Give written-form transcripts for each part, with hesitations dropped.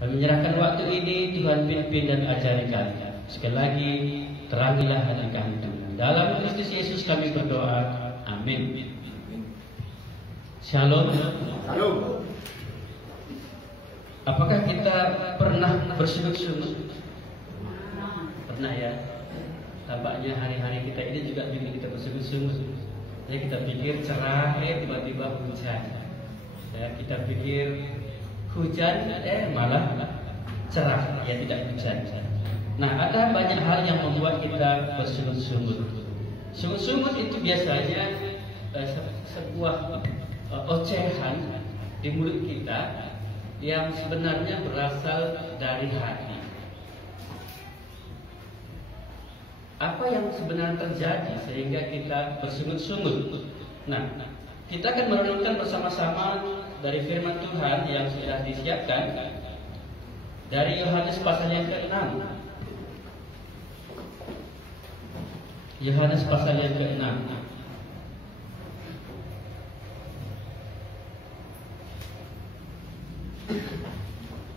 Kami menyerahkan waktu ini, Tuhan pimpin dan ajari kami. Sekali lagi, terangilah hati kami Tuhan. Dalam Kristus Yesus kami berdoa. Amin. Shalom. Shalom. Apakah kita pernah bersungut-sungut? Pernah ya. Tampaknya hari-hari kita ini juga kita bersungut-sungut. Ya, kita pikir cerah, tiba-tiba hujan. Ya, kita pikir hujan, malah cerah, ya tidak hujan. Nah, ada banyak hal yang membuat kita bersungut-sungut. Sungut-sungut itu biasanya sebuah ocehan di mulut kita yang sebenarnya berasal dari hati. Apa yang sebenarnya terjadi sehingga kita bersungut-sungut? Nah, kita akan merenungkan bersama-sama dari firman Tuhan yang sudah disiapkan dari Yohanes pasal yang ke-6. Yohanes pasal yang ke-6.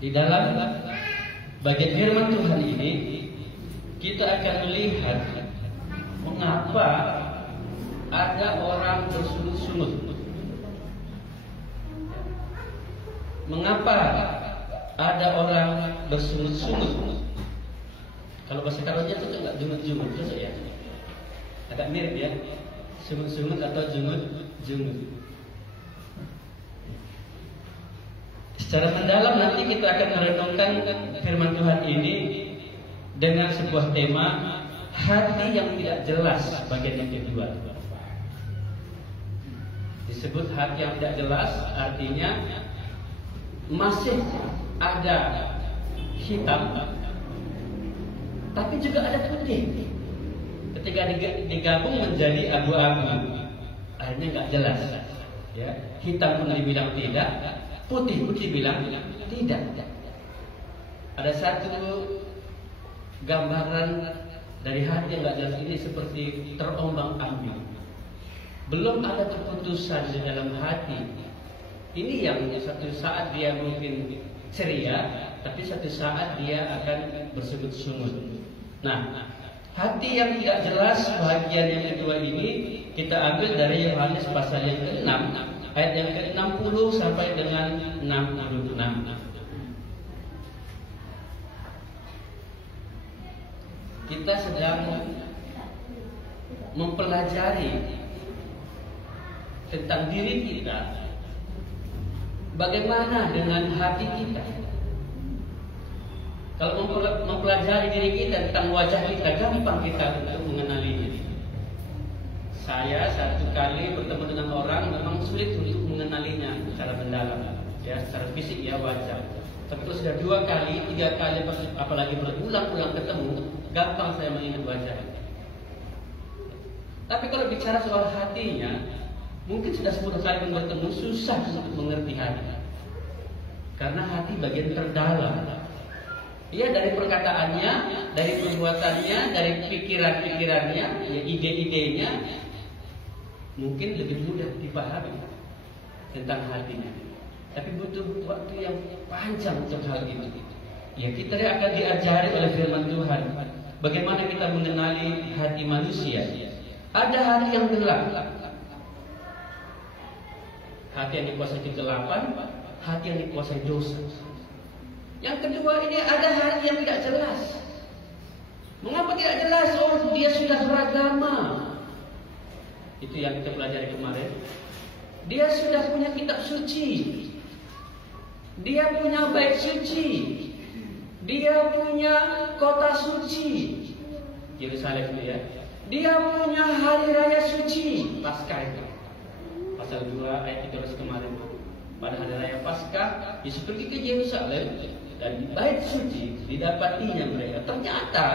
Di dalam bagian firman Tuhan ini kita akan melihat mengapa ada orang bersungut-sungut. Mengapa ada orang bersungut-sungut? Kalau bahasa Taruhnya itu enggak jungut-jungut, itu ya. Agak mirip ya. Sungut-sungut atau jungut-jungut. Secara mendalam nanti kita akan merenungkan firman Tuhan ini dengan sebuah tema hati yang tidak jelas bagian yang kedua. Disebut hati yang tidak jelas artinya masih ada hitam tapi juga ada putih. Ketika digabung menjadi abu-abu, akhirnya nggak jelas. Ya, hitam pun dibilang tidak, putih bilang tidak. Ada satu gambaran dari hati yang nggak jelas ini seperti terombang-ambing. Belum ada keputusan di dalam hati. Ini yang satu saat dia mungkin ceria, tapi satu saat dia akan bersungut-sungut. Nah, hati yang tidak jelas bagian yang kedua ini kita ambil dari Yohanes pasal yang ke-6 ayat yang ke-60 sampai dengan 66. Kita sedang mempelajari tentang diri kita. Bagaimana dengan hati kita? Kalau mempelajari diri kita tentang wajah kita, gampang kita untuk mengenalinya. Saya satu kali bertemu dengan orang memang sulit untuk mengenalinya secara mendalam, ya secara fisik ya wajah. Tapi kalau sudah 2 kali, 3 kali, apalagi berulang-ulang ketemu, gampang saya mengingat wajahnya. Tapi kalau bicara soal hatinya, mungkin sudah 10 kali bertemu susah untuk mengerti hati. Karena hati bagian terdalam. Ia dari perkataannya, dari perbuatannya, dari pikiran-pikirannya, ya, ide-idenya, mungkin lebih mudah dipahami tentang hatinya. Tapi butuh waktu yang panjang untuk hal ini. Ya, kita akan diajari oleh firman Tuhan bagaimana kita mengenali hati manusia. Ada hati yang gelap, hati yang dikuasai kegelapan, hati yang dikuasai dosa. Yang kedua ini ada hati yang tidak jelas. Mengapa tidak jelas? Oh, dia sudah beragama. Itu yang kita pelajari kemarin. Dia sudah punya kitab suci. Dia punya bait suci. Dia punya kota suci. Yerusalem itu ya. Dia punya hari raya suci, Paskah itu. Pasal 2 ayat 13 kemarin. Pada hari raya Paskah, Yesus pergi ke Yerusalem dan di bait suci didapatinya mereka. Ternyata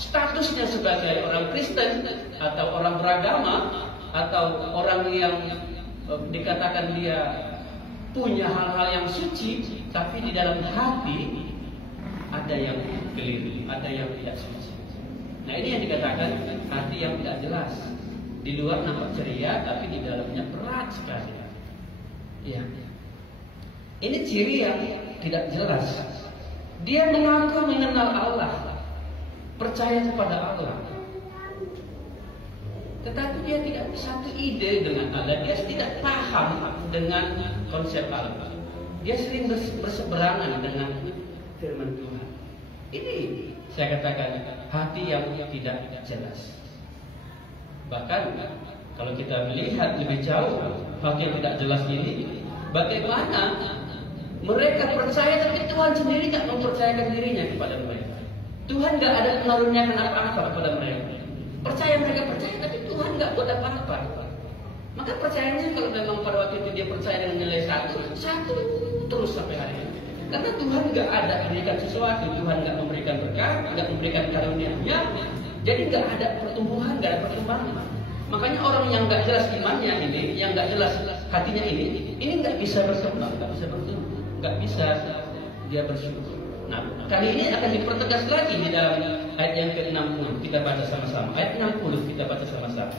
statusnya sebagai orang Kristen atau orang beragama atau orang yang dikatakan dia punya hal-hal yang suci, tapi di dalam hati ada yang keliru, ada yang tidak suci. Nah, ini yang dikatakan hati yang tidak jelas. Di luar nampak ceria, tapi di dalamnya berat sekali. Ya. Ini ciri yang tidak jelas. Dia mengaku mengenal Allah, percaya kepada Allah, tetapi dia tidak satu ide dengan Allah. Dia tidak paham dengan konsep Allah. Dia sering berseberangan dengan firman Tuhan. Ini saya katakan hati yang tidak jelas. Bahkan kalau kita melihat lebih jauh hati yang tidak jelas ini, bagaimana mereka percaya tapi Tuhan sendiri tidak mempercayakan dirinya kepada mereka. Tuhan tidak ada mengaruniakan apa-apa kepada mereka. Percaya mereka percaya tapi Tuhan nggak buat apa-apa. Maka percayanya kalau memang pada waktu itu dia percaya dengan nilai satu terus sampai hari ini. Karena Tuhan nggak ada memberikan sesuatu, Tuhan nggak memberikan berkat, nggak memberikan karunia-Nya, jadi nggak ada pertumbuhan, nggak ada perkembangan. Makanya orang yang nggak jelas imannya ini, yang nggak jelas hatinya ini nggak bisa berkembang, nggak bisa bertumbuh, nggak bisa dia bersyukur. Nah, kali ini akan dipertegas lagi di dalam ayat yang ke-60. Kita baca sama-sama. Ayat 60 kita baca sama-sama.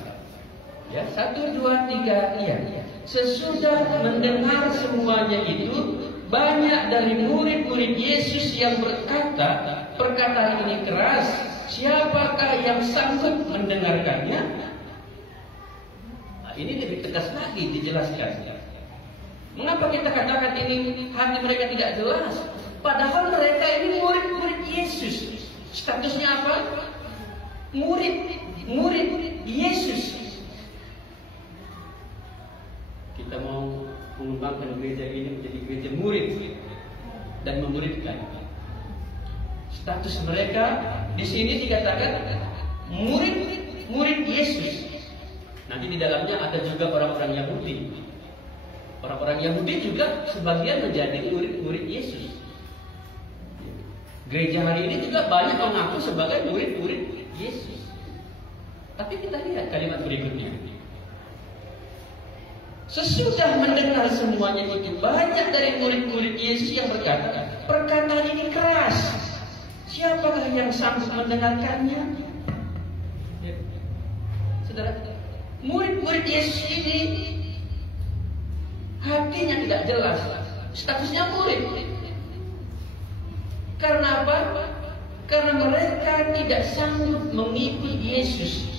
Ya, 1, 2, 3, iya. Sesudah mendengar semuanya itu, banyak dari murid-murid Yesus yang berkata, perkataan ini keras, siapakah yang sanggup mendengarkannya? Nah, ini lebih tegas lagi dijelaskan. Mengapa kita katakan ini hati mereka tidak jelas? Padahal mereka ini murid-murid Yesus. Statusnya apa? Murid Yesus. Kita mau mengembangkan gereja ini menjadi gereja murid dan memuridkan. Status mereka di sini dikatakan murid Yesus. Nanti di dalamnya ada juga orang-orang Yahudi. Orang-orang Yahudi juga sebagian menjadi murid-murid Yesus. Gereja hari ini juga banyak mengaku sebagai murid-murid Yesus. Tapi kita lihat kalimat berikutnya. Sesudah mendengar semuanya itu, banyak dari murid-murid Yesus yang berkata, perkataan ini keras. Siapakah yang sanggup mendengarkannya? Ya. Saudara, murid-murid Yesus ini hatinya tidak jelas. Statusnya murid. Karena apa? Karena mereka tidak sanggup mengikuti Yesus.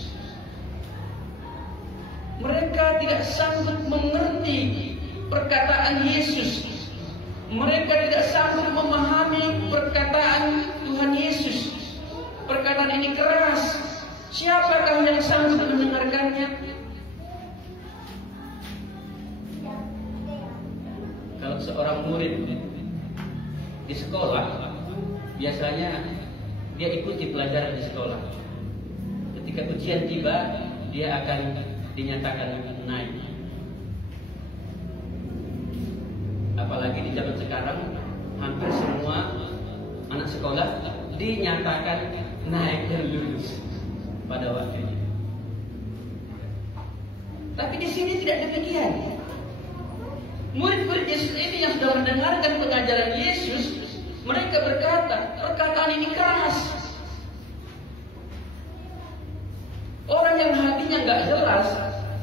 Mereka tidak sanggup mengerti perkataan Yesus. Mereka tidak sanggup memahami perkataan Tuhan Yesus. Perkataan ini keras. Siapakah yang sanggup mendengarkannya? Kalau seorang murid di sekolah, biasanya dia ikuti pelajaran di sekolah. Ketika ujian tiba, dia akan dinyatakan naik. Apalagi di zaman sekarang, hampir semua anak sekolah dinyatakan naik dan lulus pada waktunya. Tapi di sini tidak demikian. Murid-murid Yesus ini yang sudah mendengarkan pengajaran Yesus, mereka berkata, perkataan ini keras. Orang yang hatinya nggak jelas,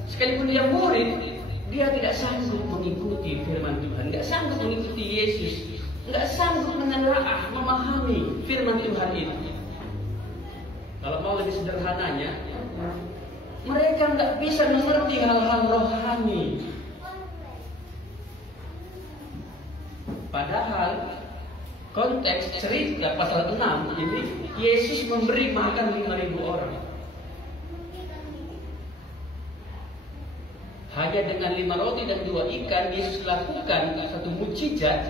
sekalipun dia murid, dia tidak sanggup mengikuti firman Tuhan, nggak sanggup mengikuti Yesus, nggak sanggup menelaah, memahami firman Tuhan itu. Kalau mau lebih sederhananya, mereka nggak bisa mengerti hal-hal rohani. Padahal konteks cerita pasal 6 ini, Yesus memberi makan 5.000 orang. Hanya dengan 5 roti dan 2 ikan, Yesus lakukan satu mukjizat,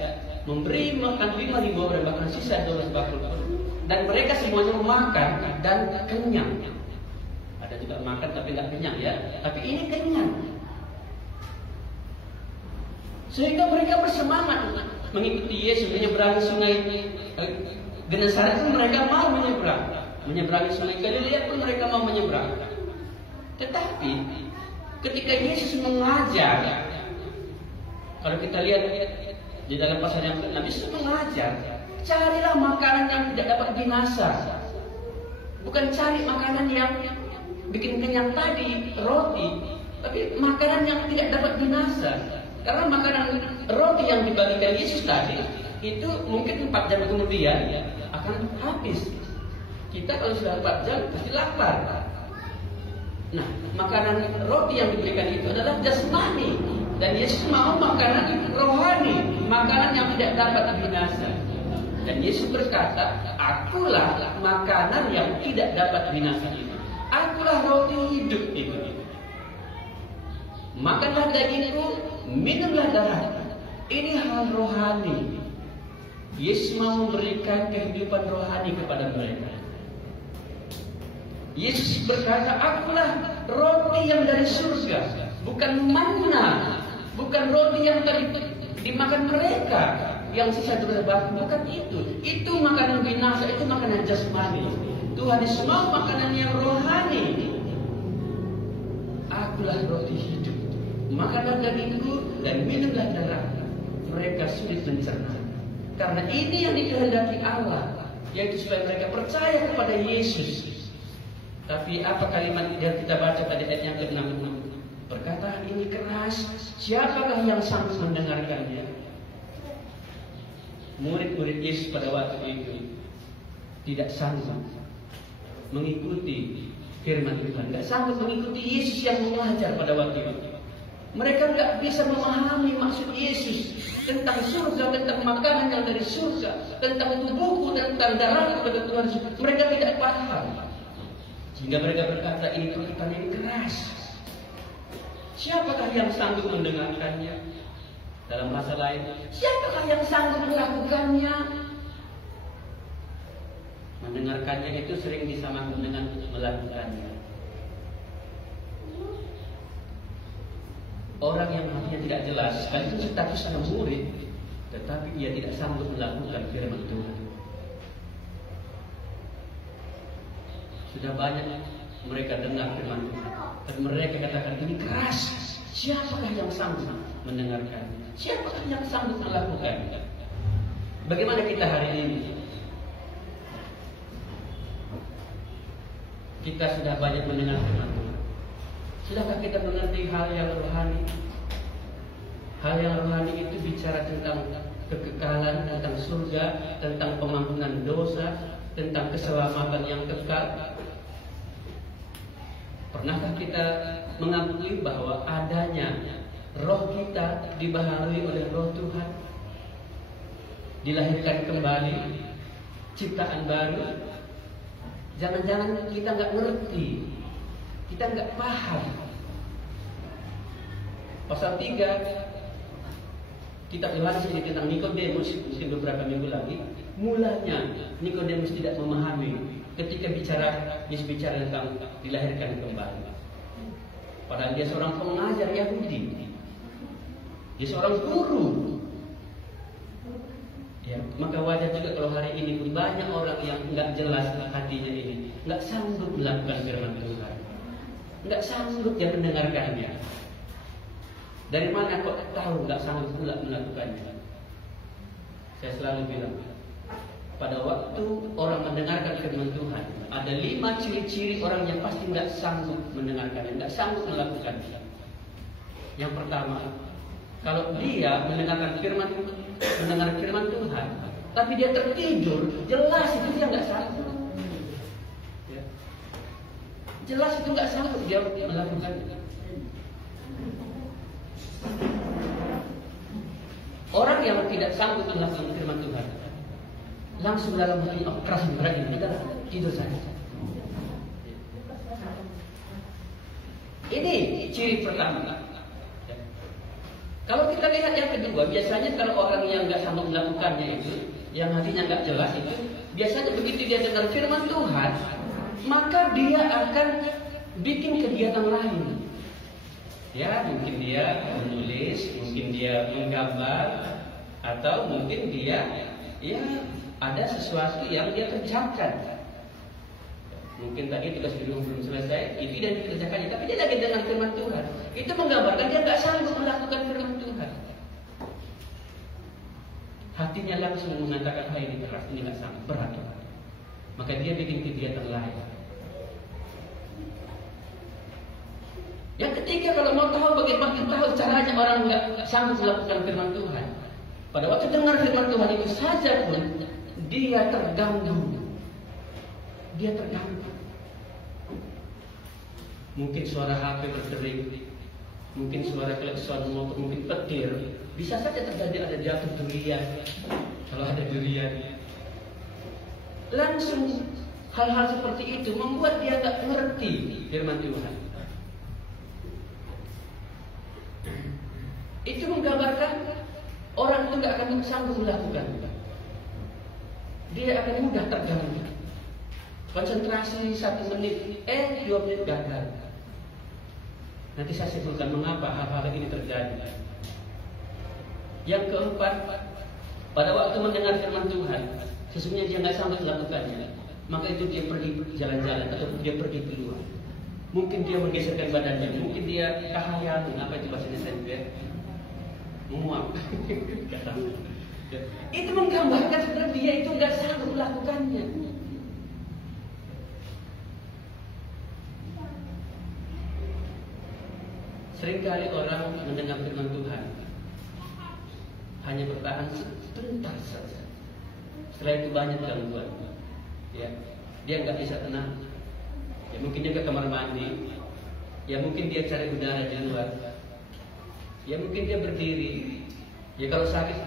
memberi makan 5.000 orang, bahkan sisa 12 bakul. Dan mereka semuanya memakan dan kenyang. Ada juga makan tapi nggak kenyang ya, tapi ini kenyang. Sehingga mereka bersemangat mengikuti Yesus menyeberangi sungai Genesaret pun mereka mau menyeberangi sungai Galilea pun mereka mau menyeberang. Tetapi ketika Yesus mengajar, kalau kita lihat di dalam pasal yang ke-6, Yesus mengajar, carilah makanan yang tidak dapat binasa. Bukan cari makanan yang bikin kenyang tadi, roti, tapi makanan yang tidak dapat binasa. Karena makanan roti yang dibagikan Yesus tadi itu mungkin 4 jam kemudian akan habis. Kita kalau sudah 4 jam pasti lapar. Nah, makanan roti yang diberikan itu adalah jasmani, dan Yesus mau makanan rohani, makanan yang tidak dapat binasa. Dan Yesus berkata, akulah makanan yang tidak dapat binasa itu. Akulah roti hidup itu. Makanlah dagingku, minumlah darahku. Ini hal rohani. Yesus mau memberikan kehidupan rohani kepada mereka. Yesus berkata, akulah roti yang dari surga, bukan manna, bukan roti yang tadi dimakan mereka yang sisa berbatu, bukan itu. Itu makanan binasa, itu makanan jasmani. Tuhan Yesus mau makanan yang rohani. Akulah roti hidup, makanlah dagingku dan minumlah darahku. Mereka sulit mencerna, karena ini yang dikehendaki Allah, yaitu supaya mereka percaya kepada Yesus. Tapi apa kalimat yang kita baca tadi ayat yang ke-6? Perkataan ini keras, siapakah yang sanggup mendengarkannya? Murid-murid Yesus pada waktu itu tidak sanggup mengikuti firman Tuhan, tidak sanggup mengikuti Yesus yang mengajar pada waktu itu. Mereka tidak bisa memahami maksud Yesus tentang surga, tentang makanan yang dari surga, tentang tubuhku, tentang darahku kepada Tuhan. Mereka tidak paham. Sehingga mereka berkata, ini perkataan yang keras. Siapakah yang sanggup mendengarkannya? Dalam bahasa lain, siapakah yang sanggup melakukannya? Mendengarkannya itu sering disamakan dengan melakukannya. Orang yang hatinya tidak jelas, sekalipun statusnya murid, tetapi dia tidak sanggup melakukan firman Tuhan. Sudah banyak mereka dengar firman Tuhan, dan mereka katakan ini keras. Siapakah yang sanggup mendengarkannya? Siapakah yang sanggup melakukannya? Bagaimana kita hari ini? Kita sudah banyak mendengar firman Tuhan. Sudahkah kita mengerti hal yang rohani? Hal yang rohani itu bicara tentang kekekalan, tentang surga, tentang pengampunan dosa, tentang keselamatan yang kekal. Pernahkah kita mengakui bahwa adanya roh kita dibaharui oleh roh Tuhan, dilahirkan kembali, ciptaan baru? Jangan-jangan kita nggak ngerti, kita nggak paham. Pasal 3 kita bahas ini tentang Nikodemus mungkin beberapa minggu lagi. Mulanya Nikodemus tidak memahami ketika Yesus bicara tentang dilahirkan kembali. Padahal dia seorang pengajar Yahudi, dia seorang guru. Ya, maka wajar juga kalau hari ini banyak orang yang nggak jelas hatinya ini, nggak sanggup melakukan firman Tuhan, nggak sanggup dia mendengarkannya. Dari mana kok tahu nggak sanggup pula melakukannya? Saya selalu bilang, pada waktu orang mendengarkan firman Tuhan, ada 5 ciri-ciri orang yang pasti nggak sanggup mendengarkannya, nggak sanggup melakukannya. Yang pertama, kalau dia mendengar firman Tuhan, tapi dia tertidur, jelas itu dia nggak sanggup. Ya. Jelas itu nggak sanggup dia melakukannya. Orang yang tidak sanggup melakukan firman Tuhan, langsung dalam hati keras berat ini, kita tidur saja. Ini ciri pertama. Kalau kita lihat yang kedua, biasanya kalau orang yang nggak sanggup melakukannya itu, yang hatinya nggak jelas itu, biasanya begitu dia dengar firman Tuhan, maka dia akan bikin kegiatan lain. Ya, mungkin dia menulis, mungkin dia menggambar, atau mungkin dia ada sesuatu yang dia kerjakan. Mungkin tadi tugas di rumah belum selesai, itu dan dikerjakannya, tapi dia lagi dengar firman Tuhan. Itu menggambarkan dia nggak sanggup melakukan firman Tuhan. Hatinya langsung mengatakan, ini keras, ini nggak sanggup, berat. Maka dia bikin kegiatan lain. Yang ketiga, kalau mau tahu bagaimana tahu caranya orang nggak sanggup melakukan firman Tuhan, Pada waktu dengar firman Tuhan itu saja pun dia terganggu. Dia terganggu. Mungkin suara HP berderik, mungkin suara klakson motor, mungkin petir. Bisa saja terjadi ada jatuh durian. Kalau ada durian, langsung hal-hal seperti itu membuat dia nggak mengerti firman Tuhan. Itu menggambarkan orang itu nggak akan sanggup melakukan. Dia akan mudah terganggu. Konsentrasi 1 menit, 2 menit gagal. Nanti saya sebutkan mengapa hal-hal ini terjadi. Yang keempat, pada waktu mendengar firman Tuhan, sesungguhnya dia nggak sanggup melakukannya. Maka itu dia pergi jalan-jalan atau dia pergi keluar. Mungkin dia menggeserkan badannya, mungkin dia kahayan, apa itu bahasanya saya menguap. Itu menggambarkan sebenarnya dia itu nggak sanggup melakukannya. Seringkali orang mendengar firman Tuhan hanya bertahan sebentar saja. Setelah itu banyak gangguan. Ya, dia nggak bisa tenang. Ya mungkin dia ke kamar mandi. Ya mungkin dia cari udara di luar. Ya mungkin dia berdiri. Ya kalau sakit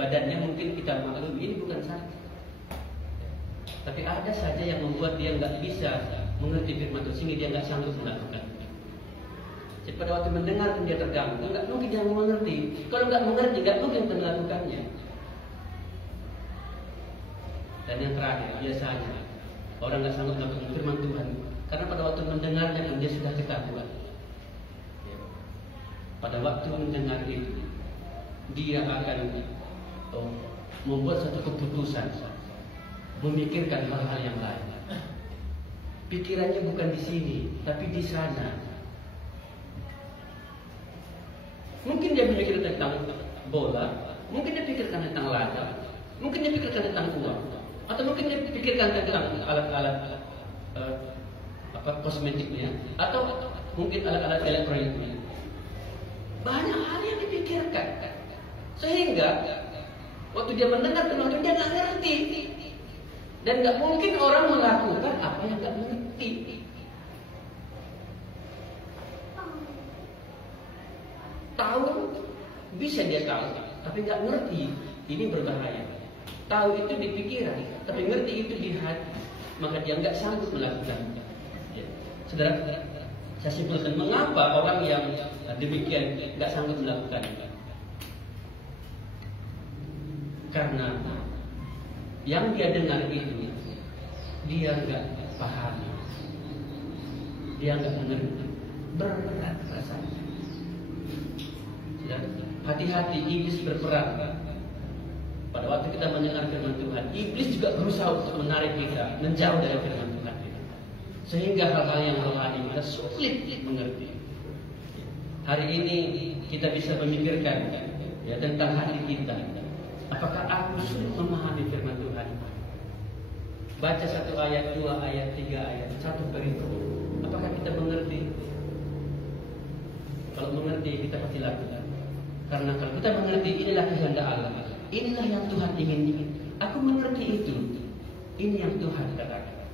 badannya mungkin kita maklum ini bukan sakit. Tapi ada saja yang membuat dia nggak bisa mengerti firman Tuhan sehingga dia nggak sanggup melakukan. Jadi pada waktu mendengar dia terganggu, nggak mungkin dia mengerti. Kalau nggak mengerti, nggak mungkin melakukannya. Dan yang terakhir, biasanya orang nggak sanggup melakukan firman Tuhan karena pada waktu mendengarnya dia sudah ketahuan. Pada waktu mendengar itu, dia akan membuat satu keputusan, memikirkan hal-hal yang lain. Pikirannya bukan di sini, tapi di sana. Mungkin dia memikirkan tentang bola, mungkin dia pikirkan tentang laga, mungkin dia pikirkan tentang uang, atau mungkin dia pikirkan tentang alat-alat kosmetiknya, atau mungkin alat-alat elektroniknya. Banyak hal yang dipikirkan, sehingga waktu dia mendengar firman Tuhan dia nggak ngerti, dan nggak mungkin orang melakukan apa yang nggak ngerti. Tahu bisa dia tahu, tapi nggak ngerti, ini berbahaya. Tahu itu di pikiran, tapi ngerti itu di hati, maka dia nggak sanggup melakukannya. Ya. Saudara, saya simpulkan mengapa orang yang demikian nggak sanggup melakukannya. Karena yang dia dengar itu dia nggak paham, dia nggak mengerti, berat rasanya. Hati-hati, iblis berperan. Pada waktu kita mendengar firman Tuhan, iblis juga berusaha untuk menarik kita menjauh dari firman Tuhan, sehingga hal-hal yang rohani kita sulit mengerti. Hari ini kita bisa memikirkan ya, tentang hati kita. Apakah aku sulit memahami firman Tuhan? Baca 1 ayat, 2 ayat, 3 ayat, 1 perintah. Apakah kita mengerti? Kalau mengerti, kita pasti lakukan. Karena kalau kita mengerti inilah kehendak Allah, inilah yang Tuhan ingin. Aku mengerti itu. Ini yang Tuhan katakan.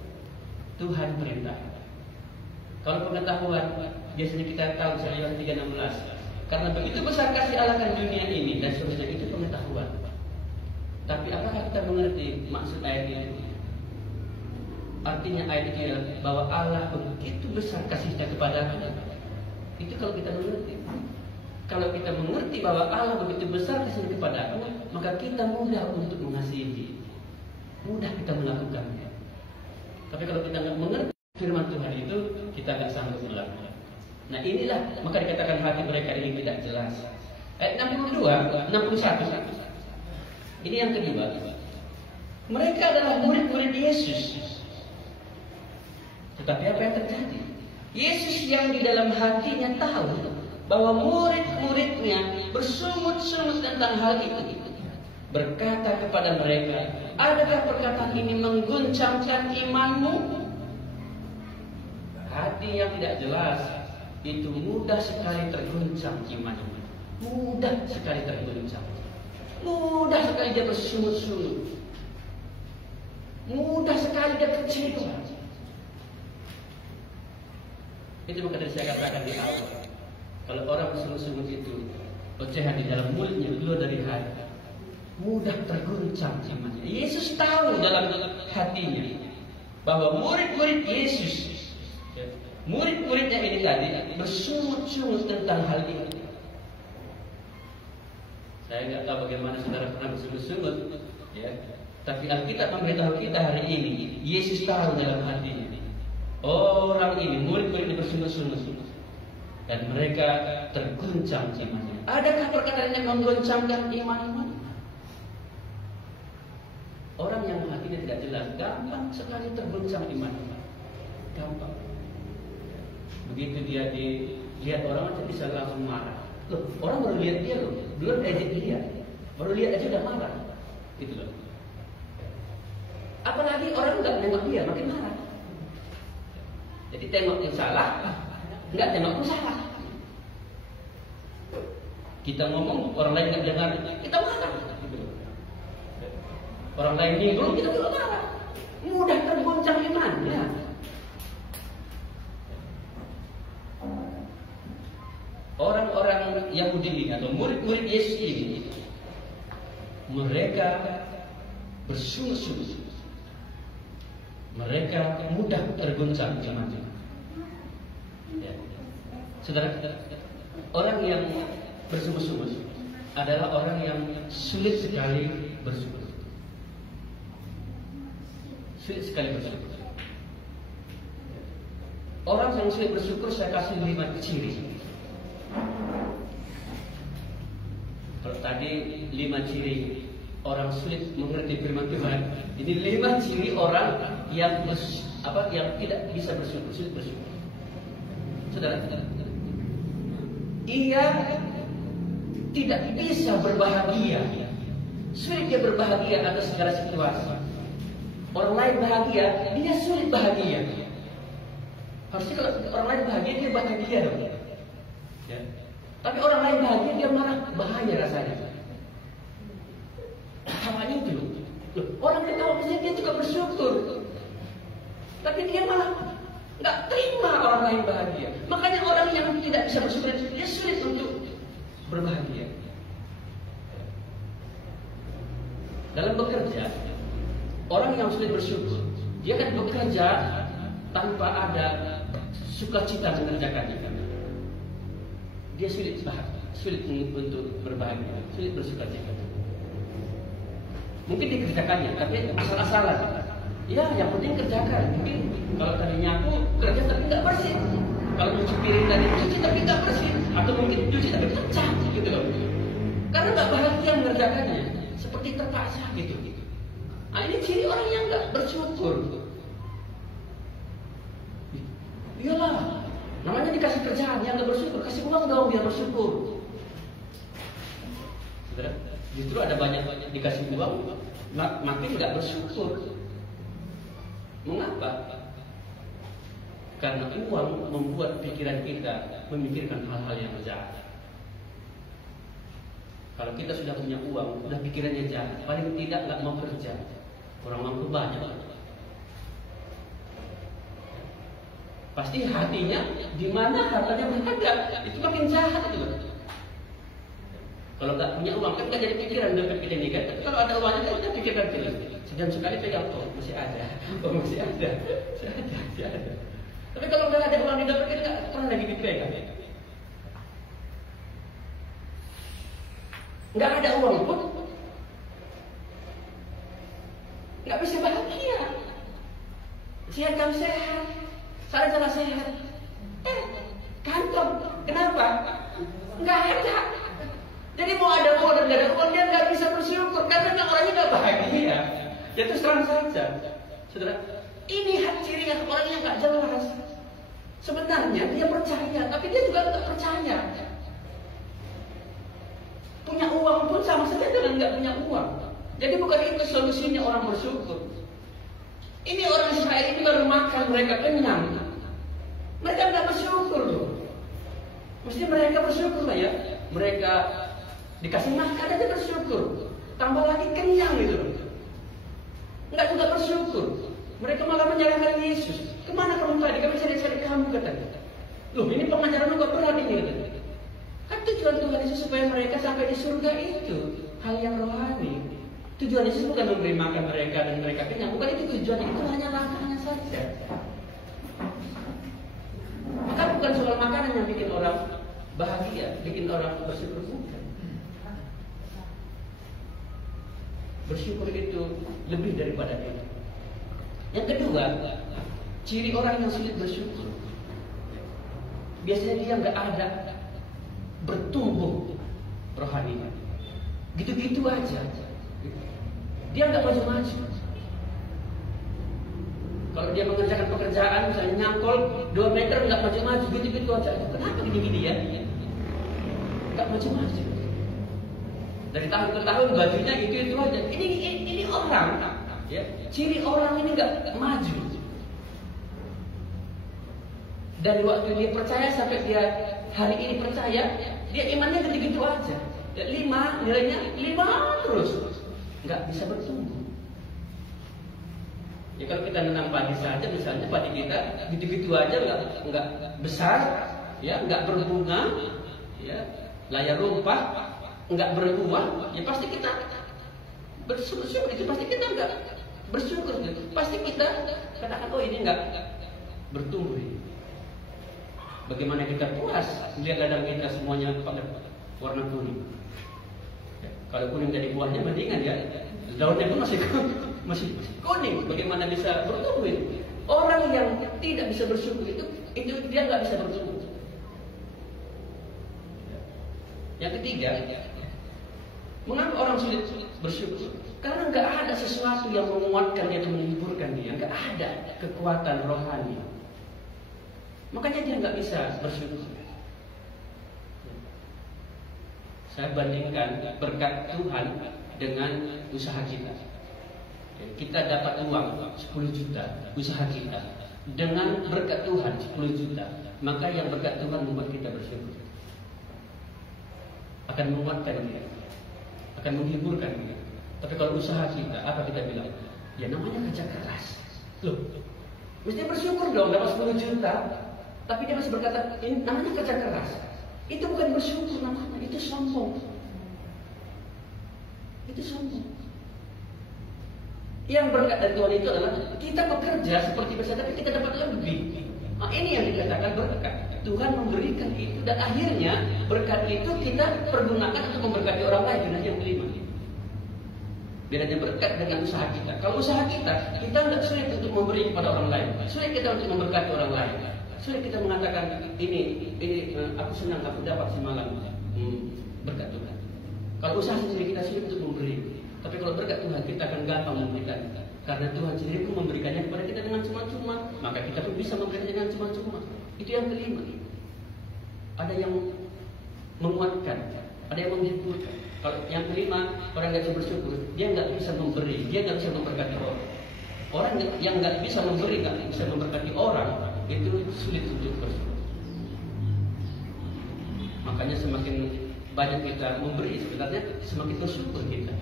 Tuhan perintah. Kalau pengetahuan, biasanya kita tahu Yohanes 3:16. Karena begitu besar kasih Allah akan dunia ini dan seterusnya, itu pengetahuan. Tapi apakah kita mengerti maksud ayat ini? Artinya ayat ini adalah bahwa Allah begitu besar kasihnya kepada kita. Itu kalau kita mengerti. Kalau kita mengerti bahwa Allah begitu besar kasihnya kepada kita, maka kita mudah untuk mengasihi, mudah kita melakukannya. Tapi kalau kita nggak mengerti firman Tuhan itu, kita nggak sanggup melakukan. Nah inilah maka dikatakan hati mereka ini tidak jelas. Ayat 61. Ini yang kedua. Mereka adalah murid-murid Yesus. Tetapi apa yang terjadi? Yesus yang di dalam hatinya tahu bahwa murid-muridnya bersungut-sungut tentang hal itu, berkata kepada mereka, adakah perkataan ini mengguncangkan imanmu? Hati yang tidak jelas itu mudah sekali terguncang imannya, mudah sekali terguncang. mudah sekali dia bersungut-sungut, mudah sekali dia kecewa. Itu maka tadi saya katakan di awal, kalau orang bersungut-sungut itu ocehan di dalam mulutnya keluar dari hati, mudah terguncang imannya. Yesus tahu dalam hatinya bahwa murid-murid Yesus, murid-muridnya ini tadi bersungut-sungut tentang hal ini. Saya nggak tahu bagaimana saudara pernah bersungut-sungut, ya. Tapi Alkitab memberitahu kita hari ini, Yesus tahu dalam hatinya. Orang ini, murid-murid ini bersungut-sungut, dan mereka terguncang imannya. Adakah perkataan yang menggoncangkan iman-iman? Orang yang hatinya tidak jelas, gampang sekali terguncang imannya. Gampang. Begitu dia dilihat orang aja bisa langsung marah. Loh, orang baru lihat dia loh, belum ejek dia, baru lihat aja udah marah, gitu loh. Apalagi orang nggak nengok dia, makin marah. Jadi tengok yang salah, nggak tengok yang salah. Kita ngomong, orang lain nggak dengar, kita marah. Gitu loh. Orang lain nyinggung, kita juga marah. Mudah tergoncang imannya. Orang-orang Yahudi ini atau murid-murid Yesus ini, mereka bersungut-sungut, mereka mudah terguncang imannya. Ya. Saudara, orang yang bersungut-sungut adalah orang yang sulit sekali bersyukur. Sulit sekali bersyukur. Orang yang sulit bersyukur saya kasih 5 ciri. Kalau tadi 5 ciri orang sulit mengerti firman Tuhan, ini 5 ciri orang yang yang tidak bisa bersyukur, sulit bersyukur. Saudara, ia tidak bisa berbahagia, sulit dia berbahagia atas segala situasi. Orang lain bahagia, dia sulit bahagia. Harusnya kalau orang lain bahagia, dia bahagia dong. Ya. Tapi orang lain bahagia, dia malah bahaya rasanya. Hawanya itu loh. Orang ketawa biasanya dia juga bersyukur, tapi dia malah nggak terima orang lain bahagia. Makanya orang yang tidak bisa bersyukur, dia sulit untuk berbahagia. Dalam bekerja, orang yang sulit bersyukur, dia akan bekerja tanpa ada sukacita mengerjakannya. Dia sulit untuk berbahagia, sulit bersukacita. Mungkin dikerjakannya, tapi asal-asalan. Ya, yang penting kerjakan. Mungkin kalau tadi nyapu, kerja tapi nggak bersih. Kalau cuci piring tadi cuci tapi nggak bersih, atau mungkin cuci tapi pecah, gitu loh. Karena nggak bahagia mengerjakannya, seperti terpaksa gitu. Nah, ini ciri orang yang nggak bersyukur. Iyalah. Namanya dikasih kerjaan, yang nggak bersyukur, kasih uang dong biar bersyukur. Saudara, justru ada banyak dikasih uang, makin nggak bersyukur. Mengapa? Karena uang membuat pikiran kita memikirkan hal-hal yang jahat. Kalau kita sudah punya uang, sudah pikirannya jahat, paling tidak nggak mau kerja. Orang mampu banyak. Pasti hatinya di mana hartanya berada, itu makin jahat itu. Kalau nggak punya uang kan nggak jadi pikiran dapat kita ini kan. Tapi kalau ada uangnya kan kita pikirkan terus. Sejam sekali pegang, oh masih ada, masih ada. Tapi kalau nggak ada uang didapat kita nggak pernah lagi dipegang. Nggak ada uang pun nggak bisa bahagia. Siapkan sehat. Salah sehat. Kantor, kenapa? Nggak ada. Jadi mau ada uang dan nggak ada uang, dia nggak bisa bersyukur karena orangnya nggak bahagia. Ya terus terang saja, saudara. Ini ciri yang orangnya nggak jelas. Sebenarnya dia percaya, tapi dia juga nggak percaya. Punya uang pun sama saja dengan nggak punya uang. Jadi bukan itu solusinya orang bersyukur. Ini orang Israel ini baru makan, mereka kenyang. Mereka nggak bersyukur loh. Mesti mereka bersyukur lah ya. Mereka dikasih makan aja bersyukur. tambah lagi kenyang gitu loh. Enggak juga bersyukur. Mereka malah menyalahkan Yesus. Kemana kamu tadi? Kami cari-cari kamu, katanya. Loh, ini pengajaran juga berat ini, katanya. Kan tujuan Tuhan Yesus supaya mereka sampai di surga itu hal yang rohani. Tujuan Yesus bukan memberi makan mereka dan mereka kenyang. Bukan itu tujuan, itu hanya langkahnya saja. Kan bukan soal makanan yang bikin orang bahagia, bikin orang bersyukur, bukan. Bersyukur itu lebih daripada itu. Yang kedua, ciri orang yang sulit bersyukur, biasanya dia nggak ada bertumbuh rohaninya, gitu-gitu aja. Dia nggak maju-maju. Kalau dia mengerjakan pekerjaan, misalnya nyangkol 2 meter nggak maju-maju, gitu-gitu aja. Kenapa gini-gini ya? Nggak maju-maju. Dari tahun ke tahun bajunya itu aja. Ini orang, ya. Ciri orang ini nggak maju. Dari waktu dia percaya sampai dia hari ini percaya, dia imannya gitu-gitu aja. Ya, 5, nilainya 5 terus, nggak bisa bertumbuh. Ya kalau kita nanam padi saja, misalnya padi kita gitu-gitu aja, nggak besar, ya, nggak berbunga, ya, layar rumpah, nggak berbuah, ya pasti kita bersyukur. Itu pasti kita nggak bersyukur, gitu. Pasti kita katakan, oh ini nggak bertumbuh. Bagaimana kita puas melihat ladang kita semuanya pada warna kuning. Ya, kalau kuning jadi buahnya mendingan ya, daunnya pun masih kuning. Bagaimana bisa bertumbuh itu? Orang yang tidak bisa bersyukur itu dia nggak bisa bertumbuh. Yang ketiga, mengapa orang sulit bersyukur? Karena nggak ada sesuatu yang menguatkan dia, yang menghiburkan dia. Nggak ada kekuatan rohani. Makanya dia nggak bisa bersyukur. Saya bandingkan berkat Tuhan dengan usaha kita. Kita dapat uang 10 juta, usaha kita. Dengan berkat Tuhan 10 juta, maka yang berkat Tuhan membuat kita bersyukur. Akan menguatkan dia, akan menghiburkan dia. Tapi kalau usaha kita, apa kita bilang? Ya namanya kerja keras. Loh, mesti bersyukur dong dapat 10 juta. Tapi dia masih berkata, ini namanya kerja keras. Itu bukan bersyukur namanya, itu sombong. Itu sombong. Yang berkat dari Tuhan itu adalah kita bekerja seperti biasa, tapi kita dapat lebih. Nah, ini yang dikatakan berkat. Tuhan memberikan itu, dan akhirnya berkat itu kita pergunakan untuk memberkati orang lain. Dan yang kelima, bedanya berkat dengan usaha kita. Kalau usaha kita nggak sulit untuk memberi kepada orang lain, sulit kita untuk memberkati orang lain. Sulit kita mengatakan ini aku senang aku dapat semalam berkat Tuhan. Kalau usaha sendiri kita sulit untuk memberi. Tapi kalau berkat Tuhan kita akan gampang memberikan. Karena Tuhan sendiri pun memberikannya kepada kita dengan cuma-cuma, maka kita pun bisa memberikannya dengan cuma-cuma. Itu yang kelima. Ada yang menguatkan, ada yang menghiburkan. Kalau yang kelima, orang yang bisa bersyukur, dia nggak bisa memberi, dia nggak bisa memberkati orang. Orang yang nggak bisa memberi, nggak bisa memberkati orang, itu sulit untuk bersyukur. Makanya semakin banyak kita memberi, sebenarnya semakin bersyukur kita.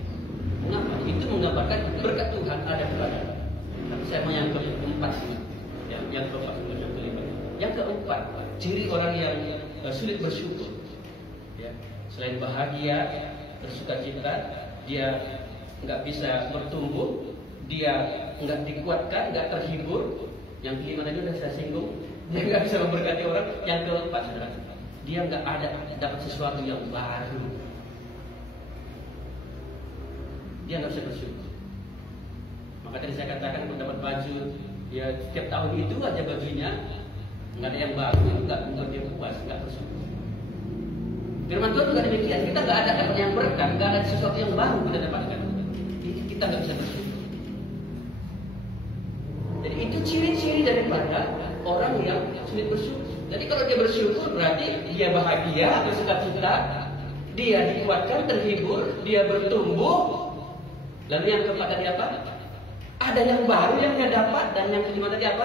Mengapa? Itu menggambarkan berkat Tuhan ada kepada. Tapi saya mau yang keempat ini, yang keempat, yang kelima. Yang keempat, ciri orang yang sulit bersyukur. Ya, selain bahagia, bersukacita, dia nggak bisa bertumbuh, dia nggak dikuatkan, nggak terhibur. Yang kelima tadi sudah saya singgung, dia nggak bisa memberkati orang. Yang keempat, saudara, dia nggak ada dapat sesuatu yang baru. Dia nggak bisa bersyukur. Maka tadi saya katakan kalau dapat baju, ya setiap tahun itu aja bajunya, nggak ada yang baru, nggak membuat dia puas, nggak bersyukur. Firman Tuhan juga demikian. Kita nggak ada yang berkat, nggak ada sesuatu yang baru kita dapatkan. Kita nggak bisa bersyukur. Jadi itu ciri-ciri daripada orang yang sulit bersyukur. Jadi kalau dia bersyukur berarti dia bahagia, bersukacita, dia dikuatkan, terhibur, dia bertumbuh. Lalu yang keempat tadi apa? Ada yang baru yang dia dapat, dan yang kelima tadi apa?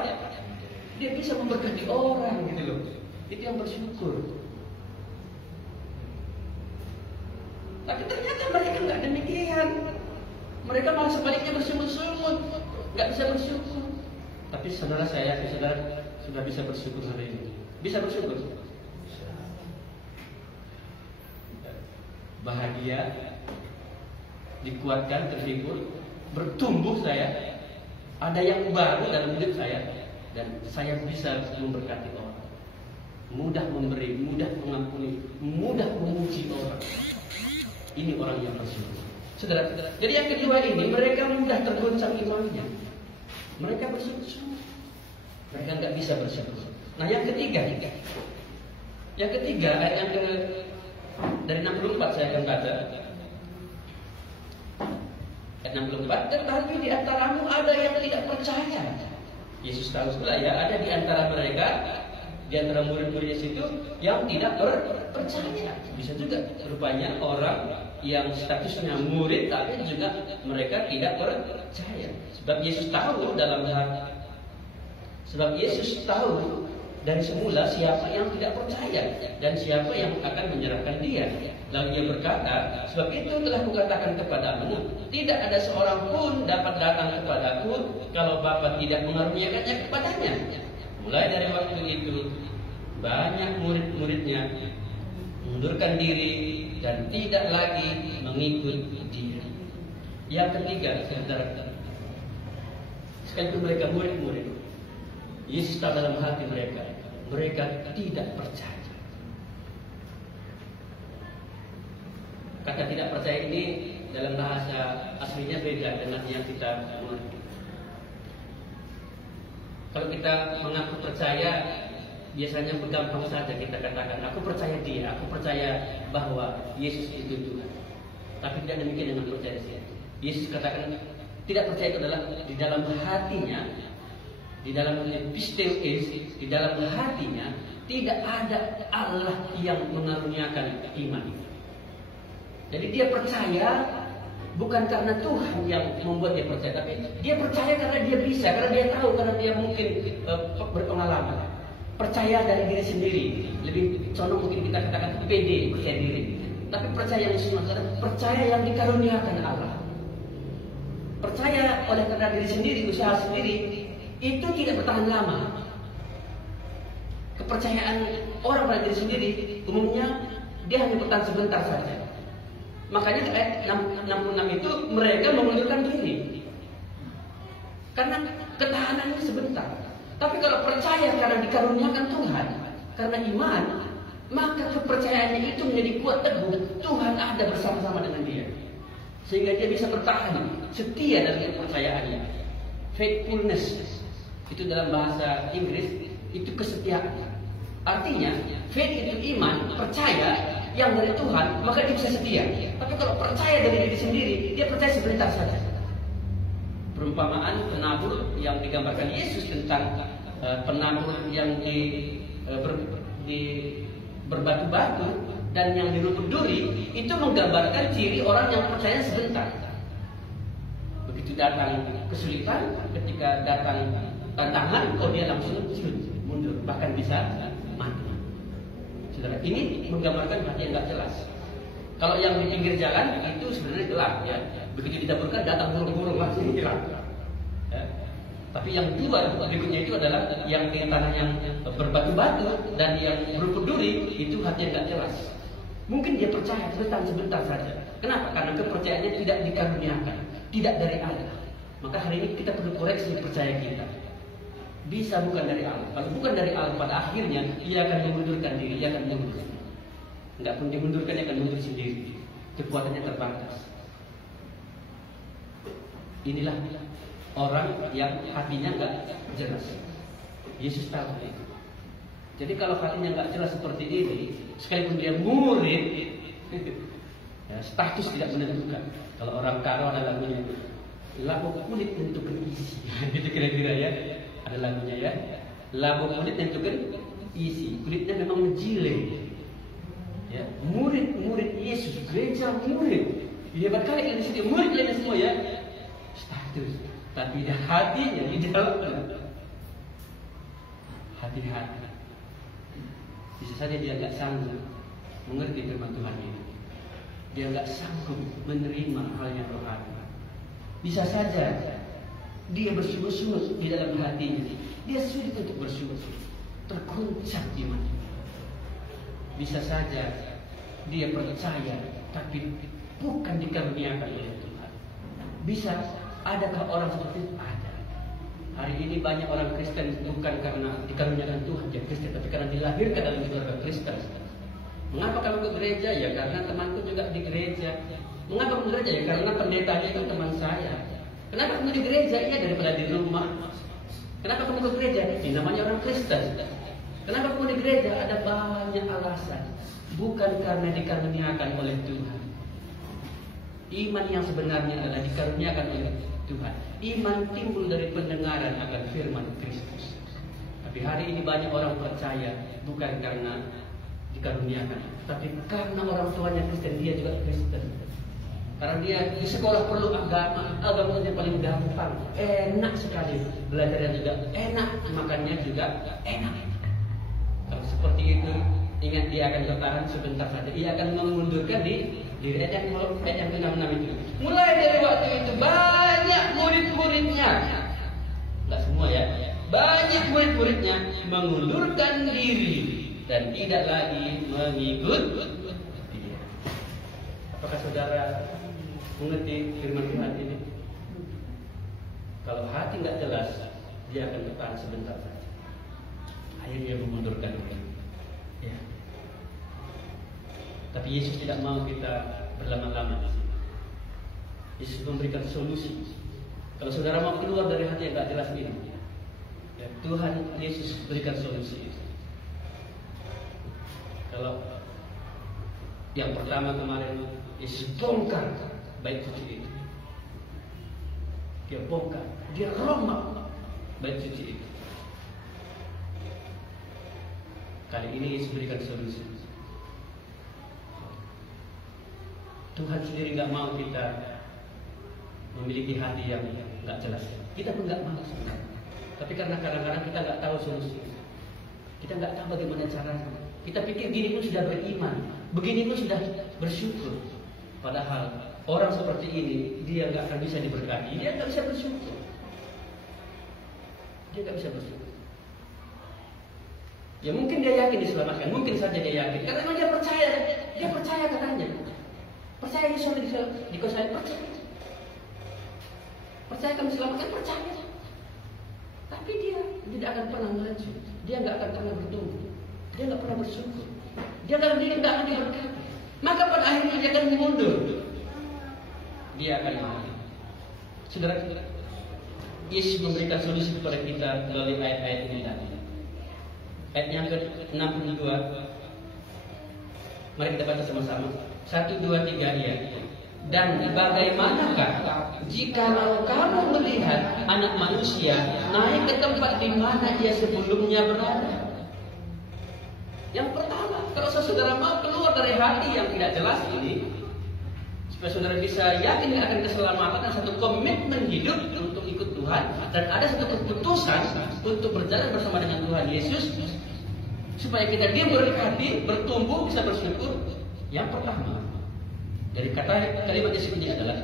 Dia bisa memberkati orang, gitu loh. Itu yang bersyukur. Tapi ternyata mereka nggak demikian. Mereka malah sebaliknya bersungut-sungut, nggak bisa bersyukur. Tapi saudara, saya yakin saudara sudah bisa bersyukur hari ini. Bisa bersyukur. Bahagia, dikuatkan, terhibur, bertumbuh saya. Ada yang baru dalam hidup saya, dan saya bisa memberkati orang. Mudah memberi, mudah mengampuni, mudah memuji orang. Ini orang yang bersyukur. Saudara, jadi yang kedua ini, mereka mudah tergoncang imannya. Mereka bersyukur. Mereka nggak bisa bersyukur. Nah, yang ketiga ayat yang dari 64 saya akan baca. Ayat 64, tetapi di antaramu ada yang tidak percaya. Yesus tahu pula ya, ada di antara mereka, di antara murid-murid Yesus itu yang tidak percaya. Bisa juga rupanya orang yang statusnya murid tapi juga mereka tidak percaya. Sebab Yesus tahu dari semula siapa yang tidak percaya dan siapa yang akan menyerahkan dia. Lalu dia berkata, sebab itu telah kukatakan kepadamu, tidak ada seorang pun dapat datang kepadaku kalau Bapa tidak mengaruniakannya kepadanya. Mulai dari waktu itu banyak murid-muridnya mengundurkan diri dan tidak lagi mengikut dia. Yang ketiga, saudara, sekalipun mereka murid-murid, Yesus tahu dalam hati mereka tidak percaya. Kata tidak percaya ini dalam bahasa aslinya beda dengan yang kita mengerti. Kalau kita mengaku percaya, biasanya gampang saja kita katakan, aku percaya dia, aku percaya bahwa Yesus itu Tuhan. Tapi tidak demikian dengan percaya dia. Yesus katakan tidak percaya itu adalah di dalam hatinya, di dalam pisteus, di dalam hatinya tidak ada Allah yang mengaruniakan iman. Jadi dia percaya bukan karena Tuhan yang membuat dia percaya, tapi dia percaya karena dia bisa, karena dia tahu, karena dia mungkin berpengalaman. Percaya dari diri sendiri, lebih condong mungkin kita katakan pede, percaya diri. Tapi percaya yang sebenarnya percaya yang dikaruniakan Allah. Percaya oleh karena diri sendiri, usaha sendiri, itu tidak bertahan lama. Kepercayaan orang pada diri sendiri umumnya dia hanya bertahan sebentar saja. Makanya ayat 66 itu mereka mengundurkan diri karena ketahanannya sebentar. Tapi kalau percaya karena dikaruniakan Tuhan, karena iman, maka kepercayaannya itu menjadi kuat teguh. Tuhan ada bersama-sama dengan dia, sehingga dia bisa bertahan setia dalam kepercayaannya. Faithfulness itu dalam bahasa Inggris itu kesetiaan. Artinya faith itu iman, percaya yang dari Tuhan, maka dia bisa setia. Tapi kalau percaya dari diri sendiri, dia percaya sebentar saja. Perumpamaan penabur yang digambarkan Yesus tentang penabur yang berbatu-batu dan yang diruntuh duri, itu menggambarkan ciri orang yang percaya sebentar. Begitu datang kesulitan, ketika datang tantangan, dia langsung mundur, bahkan bisa mati. Saudara, ini menggambarkan hati yang nggak jelas. Kalau yang di pinggir jalan itu sebenarnya gelap ya. Begitu ditaburkan datang burung-burung langsung hilang. Ya. Tapi yang dua berikutnya itu adalah yang di tanah yang berbatu-batu dan yang berumput duri, itu hati yang nggak jelas. Mungkin dia percaya sebentar saja. Kenapa? Karena kepercayaannya tidak dikaruniakan, tidak dari Allah. Maka hari ini kita perlu koreksi percaya kita. Bisa bukan dari Allah. Kalau bukan dari Allah, pada akhirnya ia akan mengundurkan diri, ia akan mundur. Enggak pun dimundurkan, ia akan mundur sendiri. Kekuatannya terbatas. Inilah orang yang hatinya enggak jelas. Yesus tahu itu. Jadi kalau hatinya enggak jelas seperti ini, sekalipun dia murid, ya, status tidak menentukan. Kalau orang karo ada lagunya, labu kulit menentukan isi. Gitu kira-kira ya. Ada lagunya ya, labu kulit menentukan isi. Kulitnya memang menjilid. Ya, murid-murid Yesus, gereja murid. Hebat kali di sini murid lainnya semua ya. Status, tapi hatinya di dalam hati-hati. Bisa saja dia tidak sanggup mengerti firman Tuhan ini. dia nggak sanggup menerima hal yang rohani. Bisa saja dia bersungut-sungut di dalam hatinya, dia sulit untuk bersungut, terguncang imannya. Bisa saja dia percaya tapi bukan dikaruniakan oleh Tuhan. Bisa, adakah orang seperti itu? Ada. Hari ini banyak orang Kristen bukan karena dikaruniakan Tuhan jadi Kristen, tapi karena dilahirkan dalam keluarga Kristen. Mengapa kamu ke gereja? Ya karena temanku juga di gereja. Mengapa kamu ke gereja? Ya karena pendetanya itu teman saya. Kenapa kamu di gereja? Ya daripada di rumah. Kenapa kamu ke gereja? Ini namanya orang Kristen. Kenapa kamu di gereja? Ada banyak alasan. Bukan karena dikaruniakan oleh Tuhan. Iman yang sebenarnya adalah dikaruniakan oleh Tuhan. Iman timbul dari pendengaran akan firman Kristus. Tapi hari ini banyak orang percaya bukan karena dikaruniakan, tapi karena orang tuanya Kristen, dia juga Kristen. Karena dia di sekolah perlu agama, agamanya paling gampang, enak sekali, belajarnya juga enak, makannya juga enak. Kalau seperti itu, ingat dia akan bertahan sebentar saja. Ia akan mengundurkan di ayat yang ke-6 itu. Mulai dari waktu itu banyak murid-muridnya, nggak semua ya, banyak murid-muridnya mengundurkan diri dan tidak lagi mengikut dia. Apakah saudara mengerti firman Tuhan ini? Kalau hati nggak jelas, dia akan bertahan sebentar saja. Akhirnya dia mengundurkan diri. Ya. Tapi Yesus tidak mau kita berlama-lama di sini. Yesus memberikan solusi. Kalau saudara mau keluar dari hati yang nggak jelas ini, ya, Tuhan Yesus berikan solusi itu. Kalau yang pertama kemarin Yesus bongkar bait suci itu. Dia bongkar, dia rombak bait suci itu. Kali ini Yesus berikan solusi. Tuhan sendiri nggak mau kita memiliki hati yang nggak jelas. Kita pun nggak mau sebenarnya. Tapi karena kadang-kadang kita nggak tahu solusi, kita nggak tahu bagaimana caranya. Kita pikir gini pun sudah beriman, begini pun sudah bersyukur. Padahal orang seperti ini dia nggak akan bisa diberkati, dia nggak bisa bersyukur. Dia nggak bisa bersyukur. Ya mungkin dia yakin diselamatkan, mungkin saja dia yakin, karena memang dia percaya katanya. Percaya Yesus dikuasai, percaya kami selamatkan, percaya. Tapi dia tidak akan pernah maju, dia nggak akan pernah bertumbuh, dia nggak pernah bersyukur, dia nggak akan diberkati. Maka pada akhirnya dia akan mundur, dia akan mati. Saudara, Yesus memberikan solusi kepada kita melalui ayat-ayat ini tadi. Ayat yang ke-62, mari kita baca sama-sama. 1, 2, 3 ya. Dan bagaimanakah jikalau kamu melihat anak manusia naik ke tempat di mana dia sebelumnya berada? Yang pertama, kalau saudara mau keluar dari hati yang tidak jelas ini, supaya saudara bisa yakin akan keselamatan dan satu komitmen hidup untuk ikut Tuhan, dan ada satu keputusan untuk berjalan bersama dengan Tuhan Yesus, supaya kita dia berkati, bertumbuh, bisa bersyukur. Yang pertama, dari kalimat Yesus ini adalah,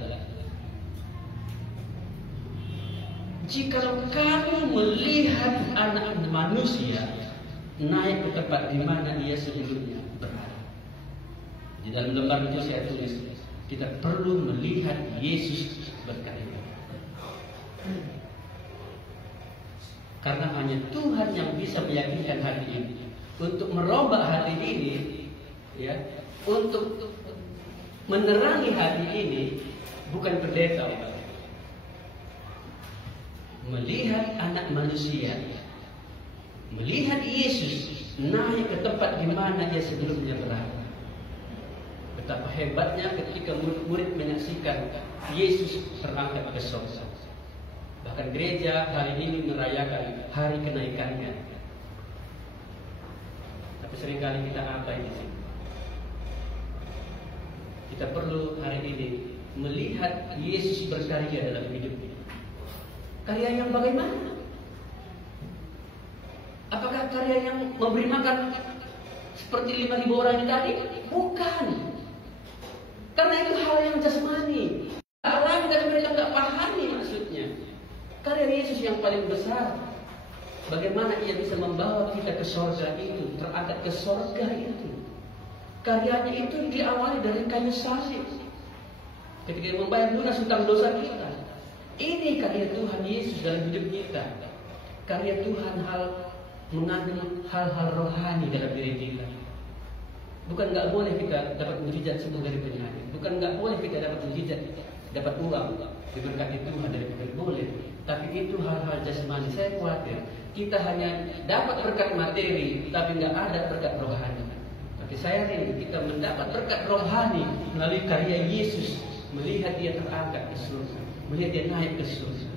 jikalau kamu melihat anak manusia naik ke tempat di mana dia sebelumnya berada. Di dalam lembar itu saya tulis, kita perlu melihat Yesus berkarya. Karena hanya Tuhan yang bisa meyakinkan hati ini, untuk merombak hati ini, ya, untuk menerangi hati ini, bukan pendeta. Melihat anak manusia, melihat Yesus naik ke tempat di mana dia sebelumnya berada. Betapa hebatnya ketika murid-murid menyaksikan Yesus terangkat ke surga. Bahkan gereja hari ini merayakan hari kenaikannya. Tapi seringkali kita abai di sini. Kita perlu hari ini melihat Yesus berkarya dalam hidup ini. Karya yang bagaimana? Apakah karya yang memberi makan seperti 5.000 orang ini tadi? Bukan. Karena itu hal yang jasmani. Alam dan mereka nggak pahami maksudnya. Karya Yesus yang paling besar. Bagaimana ia bisa membawa kita ke surga itu, terangkat ke surga itu. Karyanya itu diawali dari kayu salib. Ketika dia membayar lunas hutang dosa kita. Ini karya Tuhan Yesus dalam hidup kita. Karya Tuhan mengandung hal-hal rohani dalam diri kita. Bukan nggak boleh kita dapat mujizat sembuh dari penyakit. Bukan nggak boleh kita dapat mujizat, dapat uang diberkati Tuhan dari penyakit. Boleh. Tapi itu hal-hal jasmani. Saya khawatir kita hanya dapat berkat materi, tapi nggak ada berkat rohani. Tapi saya rindu kita mendapat berkat rohani melalui karya Yesus, melihat dia terangkat ke surga, melihat dia naik ke surga.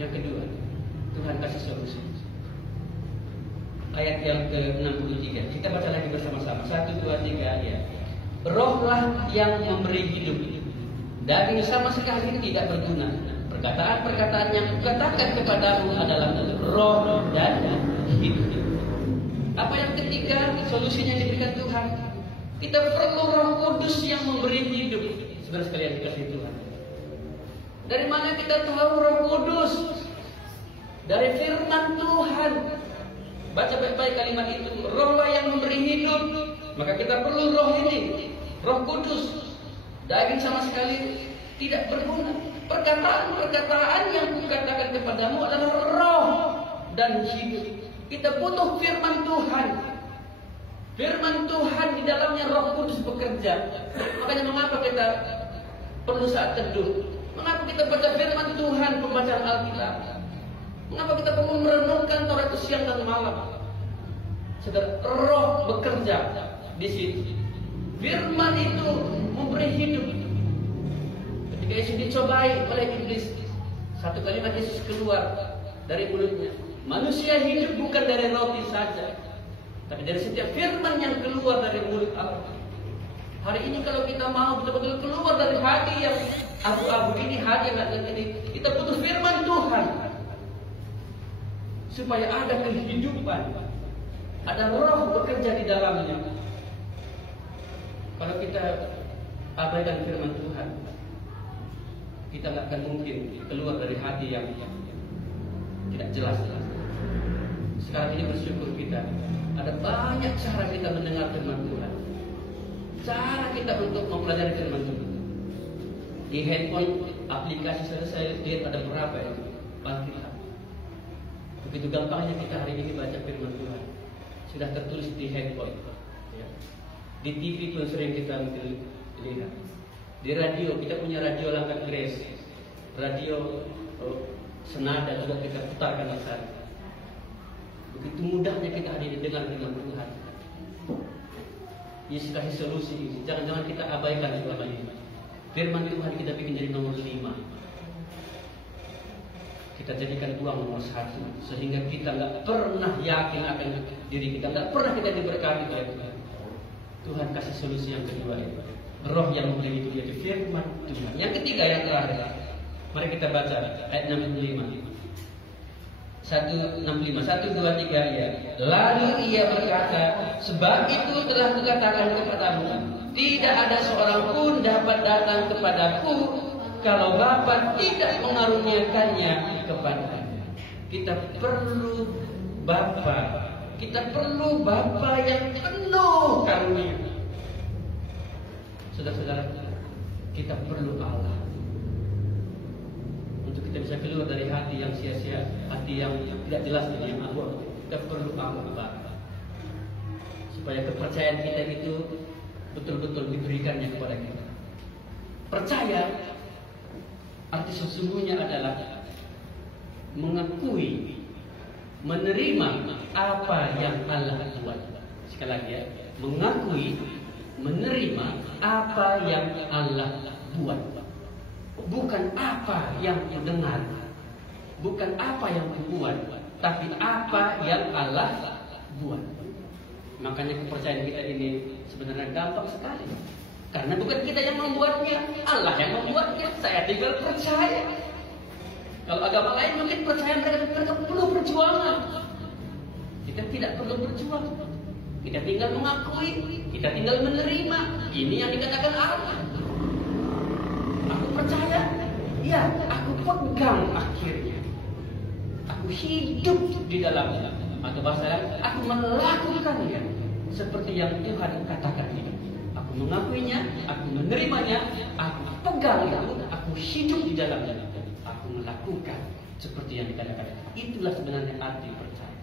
Yang kedua, Tuhan kasih solusi. Ayat yang ke-63. Kita baca lagi bersama-sama. 1, 2, 3 ayat. Rohlah yang memberi hidup. Daging sama sekali tidak berguna. Perkataan-perkataan yang kukatakan kepadamu adalah roh dan hidup. Apa yang ketiga? Solusinya diberikan Tuhan. Kita perlu Roh Kudus yang memberi hidup. Saudara sekalian dikasihi Tuhan. Dari mana kita tahu Roh Kudus? Dari firman Tuhan. Baca baik-baik kalimat itu. Rohlah yang memberi hidup. Maka kita perlu roh ini, Roh Kudus. Daging sama sekali tidak berguna. Perkataan-perkataan yang kukatakan kepadamu adalah roh dan hidup. Kita butuh firman Tuhan. Firman Tuhan di dalamnya Roh Kudus bekerja. Makanya mengapa kita perlu saat teduh? Mengapa kita baca firman Tuhan, pembacaan Alkitab? Mengapa kita perlu merenungkan Taurat itu siang dan malam? Saudara, roh bekerja di situ. Firman itu memberi hidup. Ketika Yesus dicobai oleh iblis, satu kalimat Yesus keluar dari mulutnya. Manusia hidup bukan dari roti saja, tapi dari setiap firman yang keluar dari mulut Allah. Hari ini kalau kita mau betul-betul keluar dari hati yang abu-abu ini, hati yang ada ini, kita butuh firman Tuhan. Supaya ada kehidupan, ada roh bekerja di dalamnya. Kalau kita abaikan firman Tuhan, kita tidak akan mungkin keluar dari hati yang tidak jelas. Sekarang ini bersyukur kita, ada banyak cara kita mendengar firman Tuhan. Cara kita untuk mempelajari firman Tuhan. Di handphone, aplikasi saya lihat ada berapa ya? Alkitab. Begitu gampangnya kita hari ini baca firman Tuhan. Sudah tertulis di handphone. Ya. Di TV pun sering kita lihat. Di radio, kita punya radio Langkat Grace. Radio senada juga kita putarkan di sana. Begitu mudahnya kita hari ini dengar firman Tuhan. Yesus kasih solusi ini. Jangan-jangan kita abaikan selama ini. Firman Tuhan kita bikin jadi nomor 5. Kita jadikan uang nomor 1, sehingga kita nggak pernah yakin akan diri kita, nggak pernah kita diberkati oleh Tuhan. Tuhan kasih solusi yang kedua itu. Roh yang memberi itu yaitu firman Tuhan. Yang ketiga, yang terakhir. Mari kita baca ayat 65. 165, 1, 2, 3 ya. Lalu ia berkata, sebab itu telah kukatakan kepadamu, tidak ada seorang pun dapat datang kepadaku kalau Bapa tidak mengaruniakannya kepadanya. Kita perlu Bapa. Kita perlu Bapa yang penuh karunia. Saudara-saudara, kita perlu Allah. Untuk kita bisa keluar dari hati yang sia-sia, hati yang tidak jelas dengan Allah, kita perlu Allah Bapa. Supaya kepercayaan kita itu betul-betul diberikannya kepada kita. Percaya arti sesungguhnya adalah mengakui, menerima apa yang Allah buat. Sekali lagi ya, mengakui, menerima apa yang Allah buat. Bukan apa yang didengar, bukan apa yang dibuat, tapi apa yang Allah buat. Makanya kepercayaan kita ini sebenarnya gampang sekali. Karena bukan kita yang membuatnya, Allah yang membuatnya. Saya tinggal percaya. Kalau agama lain mungkin percaya mereka perlu perjuangan. Kita tidak perlu berjuang. Kita tinggal mengakui, kita tinggal menerima. Ini yang dikatakan Allah. Aku percaya, ya, aku pegang akhirnya. Aku hidup di dalamnya. Atau bahasa lain, aku melakukannya seperti yang Tuhan katakan ini. Aku mengakuinya, aku menerimanya, aku pegang itu, aku hidup di dalamnya. Aku melakukan seperti yang dikatakan. Itulah sebenarnya arti percaya.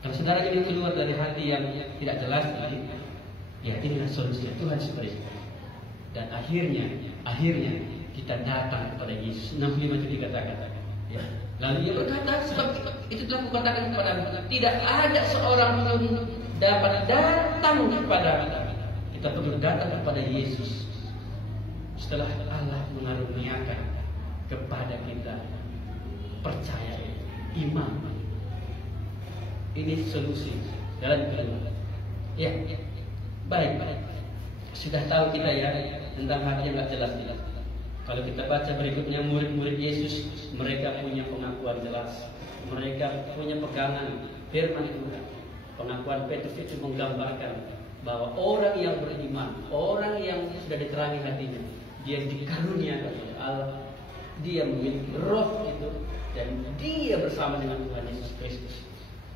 Kalau saudara ingin keluar dari hati yang tidak jelas tadi, ya inilah solusinya. Tuhan seperti itu. Dan akhirnya kita datang kepada Yesus. 65 itu dikatakan. Ya. Lalu dia berkata, sebab itu telah kukatakan kepada kita, tidak ada seorang pun dapat datang kepada kita perlu datang kepada Yesus setelah Allah mengaruniakan kepada kita percaya, iman. Ini solusi jalan keluar. Ya, baik. Sudah tahu kita ya tentang hati yang tidak jelas. Kalau kita baca berikutnya, murid-murid Yesus, mereka punya pengakuan jelas. Mereka punya pegangan firman Tuhan. Pengakuan Petrus itu menggambarkan bahwa orang yang beriman, orang yang sudah diterangi hatinya, dia dikaruniakan oleh Allah, dia memiliki roh itu, dan dia bersama dengan Tuhan Yesus Kristus.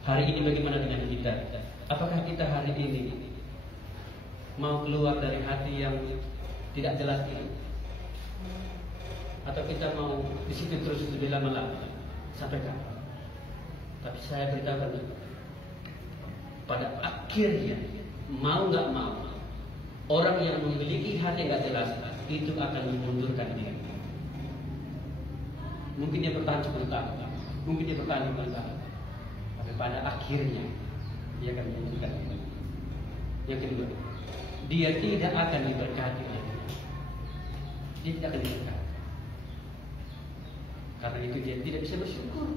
Hari ini bagaimana dengan kita? Apakah kita hari ini mau keluar dari hati yang tidak jelas ini? Atau kita mau di situ terus lebih lama-lama sampai kapan? Tapi saya beritahu pada akhirnya, mau nggak mau, orang yang memiliki hati yang nggak jelas itu akan memundurkan diri. Mungkin dia bertahan sebentar, mungkin dia bertahan sebentar, tapi pada akhirnya dia akan memundurkan diri. Yang kedua, dia tidak akan diberkati lagi. Dia tidak akan diberkati. Karena itu dia tidak bisa bersyukur,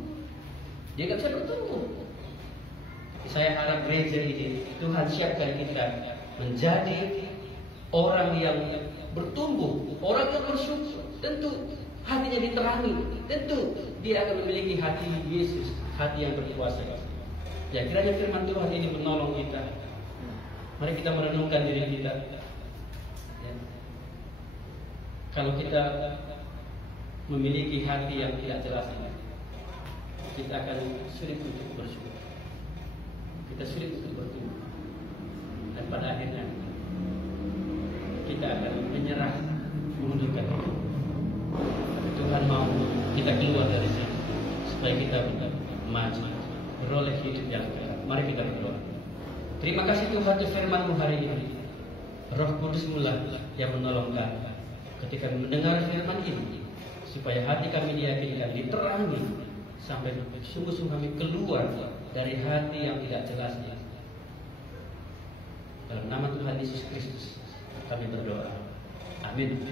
dia tidak bisa bertumbuh. Saya harap gereja ini Tuhan siapkan kita menjadi orang yang bertumbuh, orang yang bersyukur. Tentu hatinya diterangi, tentu dia akan memiliki hati Yesus, hati yang berkuasa. Ya, kiranya firman Tuhan ini menolong kita. Mari kita merenungkan diri kita. Ya. Kalau kita memiliki hati yang tidak jelas ini, kita akan sulit untuk bersyukur, kita sulit untuk bertumbuh, dan pada akhirnya kita akan menyerah, mengundurkan diri. Tuhan mau kita keluar dari sini supaya kita maju, beroleh hidup yang kekal. Mari kita berdoa. Terima kasih Tuhan untuk firman-Mu hari ini. Roh Kudus mula yang menolong kami ketika mendengar firman ini, supaya hati kami diyakinkan, diterangi, sampai sungguh-sungguh kami keluar dari hati yang tidak jelas. Dalam nama Tuhan Yesus Kristus kami berdoa. Amin.